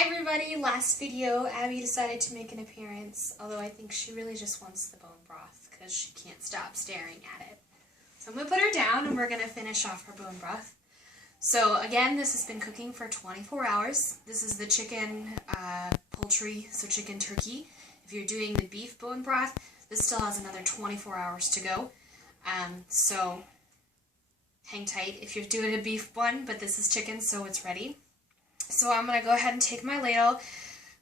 Hi everybody! Last video, Abby decided to make an appearance, although I think she really just wants the bone broth because she can't stop staring at it. So I'm going to put her down and we're going to finish off her bone broth. So again, this has been cooking for 24 hours. This is the chicken, poultry, so chicken turkey. If you're doing the beef bone broth, this still has another 24 hours to go. So hang tight if you're doing a beef one, but this is chicken, so it's ready. So I'm going to go ahead and take my ladle.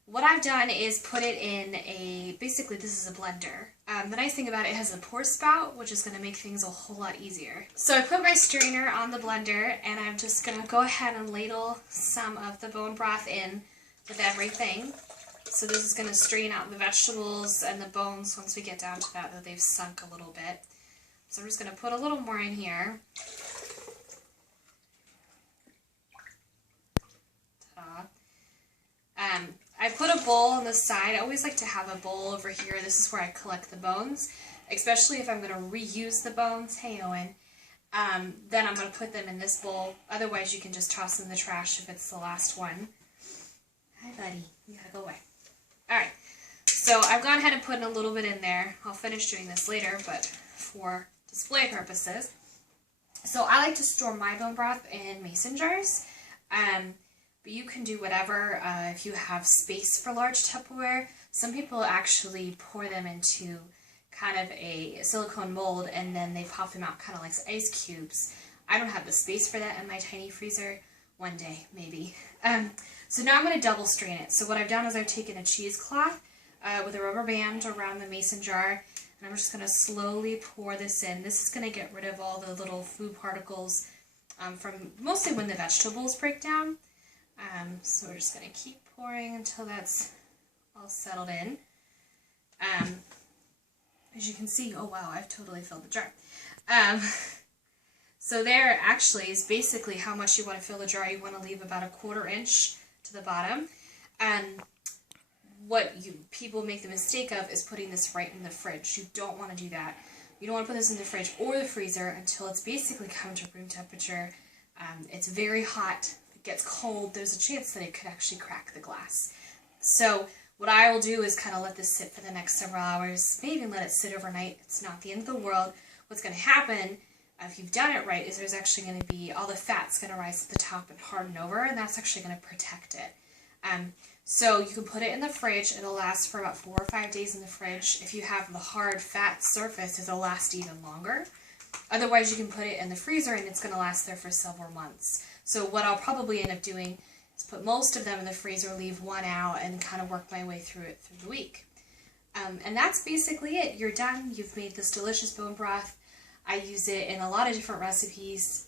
What I've done is put it in basically this is a blender. The nice thing about it has a pour spout, which is going to make things a whole lot easier. So I put my strainer on the blender, and I'm just going to go ahead and ladle some of the bone broth in with everything. So this is going to strain out the vegetables and the bones once we get down to that they've sunk a little bit. So I'm just going to put a little more in here. I put a bowl on the side. I always like to have a bowl over here. This is where I collect the bones, especially if I'm going to reuse the bones. Hey, Owen. Then I'm going to put them in this bowl. Otherwise, you can just toss them in the trash if it's the last one. Hi, buddy. You gotta go away. Alright, so I've gone ahead and put a little bit in there. I'll finish doing this later, but for display purposes. So I like to store my bone broth in mason jars. But you can do whatever if you have space for large Tupperware. Some people actually pour them into kind of a silicone mold and then they pop them out kind of like ice cubes. I don't have the space for that in my tiny freezer. One day, maybe. So now I'm going to double strain it. So what I've done is I've taken a cheesecloth with a rubber band around the mason jar, and I'm just going to slowly pour this in. This is going to get rid of all the little food particles from mostly when the vegetables break down. So we're just going to keep pouring until that's all settled in. As you can see, oh wow, I've totally filled the jar. So there actually is basically how much you want to fill the jar. You want to leave about 1/4 inch to the bottom. What people make the mistake of is putting this right in the fridge. You don't want to do that. You don't want to put this in the fridge or the freezer until it's basically come to room temperature. It's very hot. Gets cold, there's a chance that it could actually crack the glass. So what I will do is kind of let this sit for the next several hours, maybe even let it sit overnight. It's not the end of the world. What's going to happen, if you've done it right, is there's actually going to be, all the fat's going to rise to the top and harden over, and that's actually going to protect it. So you can put it in the fridge. It'll last for about 4 or 5 days in the fridge. If you have the hard fat surface, it'll last even longer. Otherwise, you can put it in the freezer and it's going to last there for several months. So what I'll probably end up doing is put most of them in the freezer, leave one out, and kind of work my way through it through the week. And that's basically it. You're done. You've made this delicious bone broth. I use it in a lot of different recipes.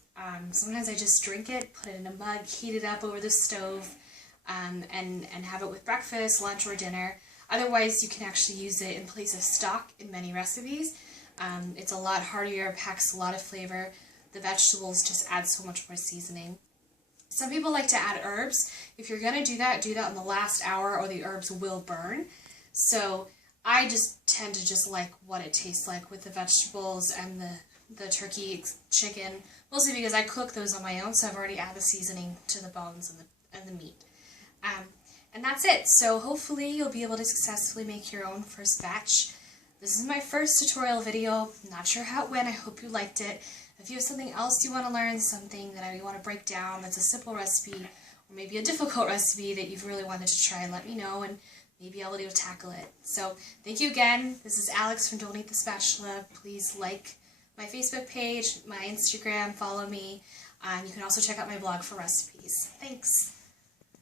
Sometimes I just drink it, put it in a mug, heat it up over the stove, and have it with breakfast, lunch, or dinner. Otherwise, you can actually use it in place of stock in many recipes. It's a lot heartier, packs a lot of flavor. The vegetables just add so much more seasoning. Some people like to add herbs. If you're going to do that in the last hour or the herbs will burn. So I just tend to just like what it tastes like with the vegetables and the turkey, chicken, mostly because I cook those on my own, so I've already added the seasoning to the bones and the meat. And that's it. So hopefully you'll be able to successfully make your own first batch. This is my first tutorial video. I'm not sure how it went. I hope you liked it. If you have something else you want to learn, something that you want to break down that's a simple recipe, or maybe a difficult recipe that you've really wanted to try, let me know, and maybe I'll be able to tackle it. So, thank you again. This is Alex from Don't Eat the Spatula. Please like my Facebook page, my Instagram, follow me. You can also check out my blog for recipes. Thanks.